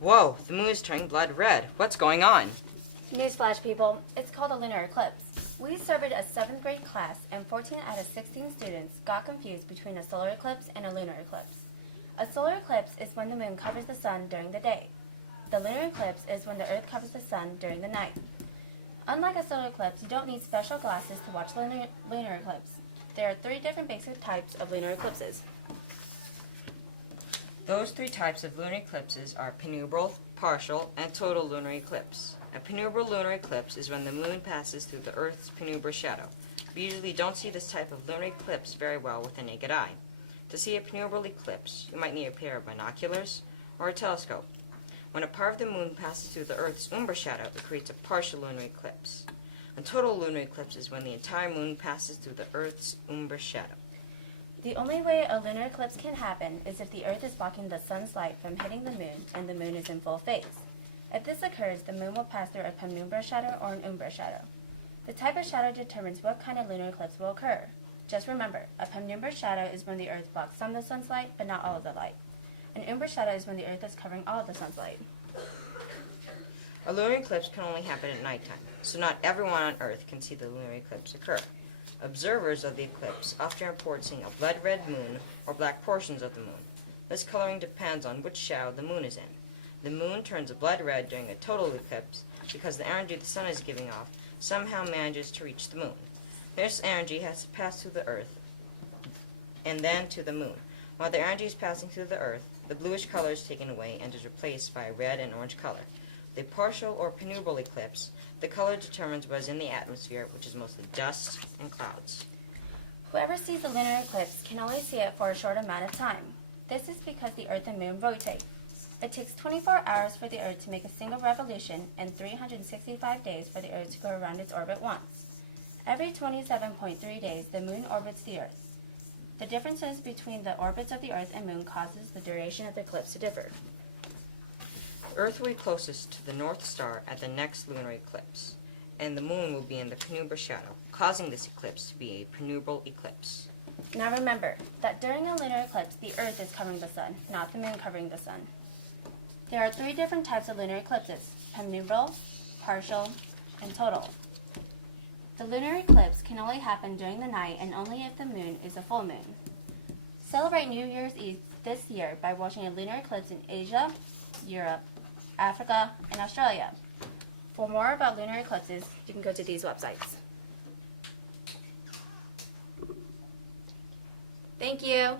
Whoa, the moon is turning blood red. What's going on? Newsflash, people. It's called a lunar eclipse. We surveyed a 7th grade class, and 14 out of 16 students got confused between a solar eclipse and a lunar eclipse. A solar eclipse is when the moon covers the sun during the day. The lunar eclipse is when the earth covers the sun during the night. Unlike a solar eclipse, you don't need special glasses to watch the lunar eclipse. There are 3 different basic types of lunar eclipses. Those 3 types of lunar eclipses are penumbral, partial, and total lunar eclipse. A penumbral lunar eclipse is when the moon passes through the Earth's penumbral shadow. We usually don't see this type of lunar eclipse very well with the naked eye. To see a penumbral eclipse, you might need a pair of binoculars or a telescope. When a part of the moon passes through the Earth's umbra shadow, it creates a partial lunar eclipse. A total lunar eclipse is when the entire moon passes through the Earth's umbra shadow. The only way a lunar eclipse can happen is if the Earth is blocking the sun's light from hitting the moon and the moon is in full phase. If this occurs, the moon will pass through a penumbra shadow or an umbra shadow. The type of shadow determines what kind of lunar eclipse will occur. Just remember, a penumbra shadow is when the Earth blocks some of the sun's light, but not all of the light. An umbra shadow is when the Earth is covering all of the sun's light. A lunar eclipse can only happen at nighttime, so not everyone on Earth can see the lunar eclipse occur. Observers of the eclipse often report seeing a blood red moon or black portions of the moon. This coloring depends on which shadow the moon is in. The moon turns blood red during a total eclipse because the energy the sun is giving off somehow manages to reach the moon. This energy has to pass through the Earth and then to the moon. While the energy is passing through the Earth, the bluish color is taken away and is replaced by a red and orange color. The partial or penumbral eclipse, the color determines what is in the atmosphere, which is mostly dust and clouds. Whoever sees the lunar eclipse can only see it for a short amount of time. This is because the Earth and moon rotate. It takes 24 hours for the Earth to make a single revolution and 365 days for the Earth to go around its orbit once. Every 27.3 days, the moon orbits the Earth. The differences between the orbits of the Earth and moon causes the duration of the eclipse to differ. Earth will be closest to the North Star at the next lunar eclipse, and the moon will be in the penumbra shadow, causing this eclipse to be a penumbral eclipse. Now remember that during a lunar eclipse, the Earth is covering the sun, not the moon covering the sun. There are 3 different types of lunar eclipses: penumbral, partial, and total. The lunar eclipse can only happen during the night and only if the moon is a full moon. Celebrate New Year's Eve this year by watching a lunar eclipse in Asia, Europe, Africa, and Australia. For more about lunar eclipses, you can go to these websites. Thank you.